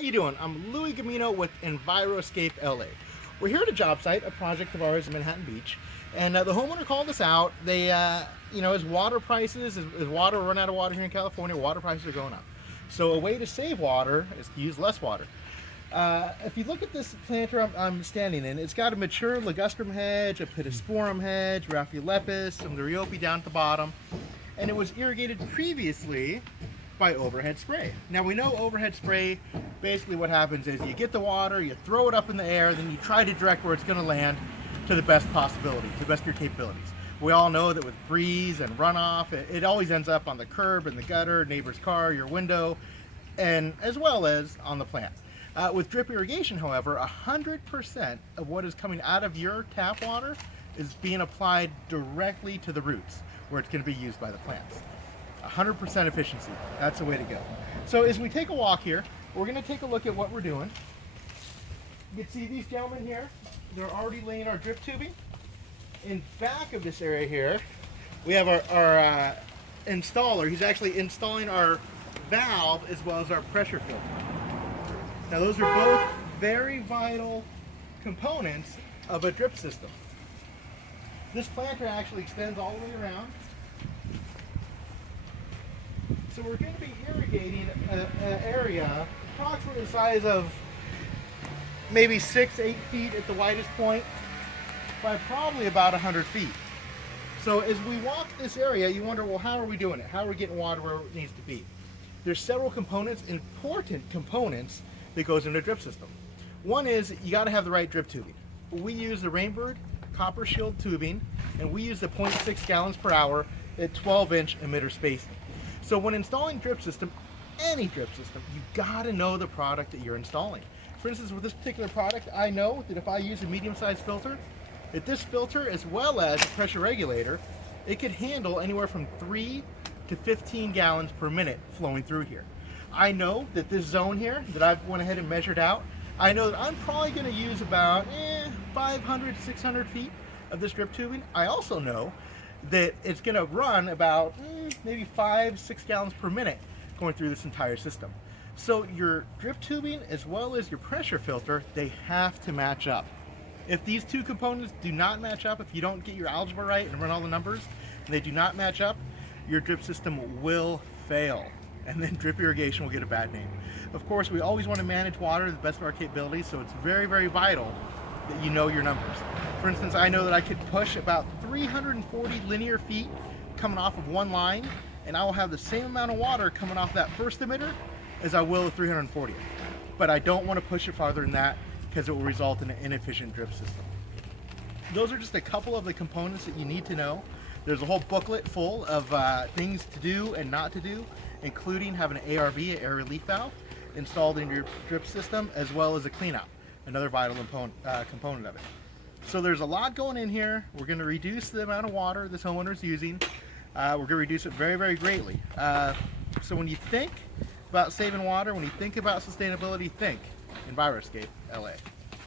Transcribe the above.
you doing? I'm Louis Gamino with Enviroscape LA. We're here at a job site, a project of ours in Manhattan Beach, and the homeowner called us out. They, his water prices, his water, run out of water here in California, water prices are going up. So a way to save water is to use less water. If you look at this planter I'm standing in, it's got a mature ligustrum hedge, a pittosporum hedge, Raphiolepis, some Liriope down at the bottom, and it was irrigated previously by overhead spray. Now we know overhead spray, basically what happens is you get the water, you throw it up in the air, then you try to direct where it's going to land to the best possibility, to the best of your capabilities. We all know that with breeze and runoff, it always ends up on the curb, in the gutter, neighbor's car, your window, and as well as on the plants. With drip irrigation, however, 100% of what is coming out of your tap water is being applied directly to the roots, where it's going to be used by the plants. 100% efficiency. That's the way to go. So as we take a walk here, we're going to take a look at what we're doing. You can see these gentlemen here. They're already laying our drip tubing. In back of this area here, we have our installer. He's actually installing our valve as well as our pressure filter. Now those are both very vital components of a drip system. This planter actually extends all the way around. So we're going to be irrigating an area approximately the size of maybe 6-8 feet at the widest point by probably about 100 feet. So as we walk this area, you wonder, well, how are we doing it? How are we getting water where it needs to be? There's several components, important components, that goes into a drip system. One is you got to have the right drip tubing. We use the Rainbird copper shield tubing, and we use the 0.6 gallons per hour at 12-inch emitter spacing. So when installing drip system, any drip system, you got to know the product that you're installing. For instance, with this particular product, I know that if I use a medium-sized filter, that this filter, as well as a pressure regulator, it could handle anywhere from 3 to 15 gallons per minute flowing through here. I know that this zone here that I've went ahead and measured out, I know that I'm probably going to use about 500, 600 feet of this drip tubing. I also know that it's going to run about maybe 5-6 gallons per minute going through this entire system. So your drip tubing as well as your pressure filter, they have to match up. If these two components do not match up, if you don't get your algebra right and run all the numbers, and they do not match up, your drip system will fail, and then drip irrigation will get a bad name. Of course, we always want to manage water to the best of our capabilities, so it's very, very vital that you know your numbers. For instance, I know that I could push about 340 linear feet coming off of one line, and I will have the same amount of water coming off that first emitter as I will the 340th. But I don't want to push it farther than that because it will result in an inefficient drip system. Those are just a couple of the components that you need to know. There's a whole booklet full of things to do and not to do, including having an ARV, an air relief valve, installed in your drip system, as well as a cleanout, another vital component of it. So there's a lot going in here. We're going to reduce the amount of water this homeowner is using. We're going to reduce it very, very greatly. So when you think about saving water, when you think about sustainability, think Enviroscape LA.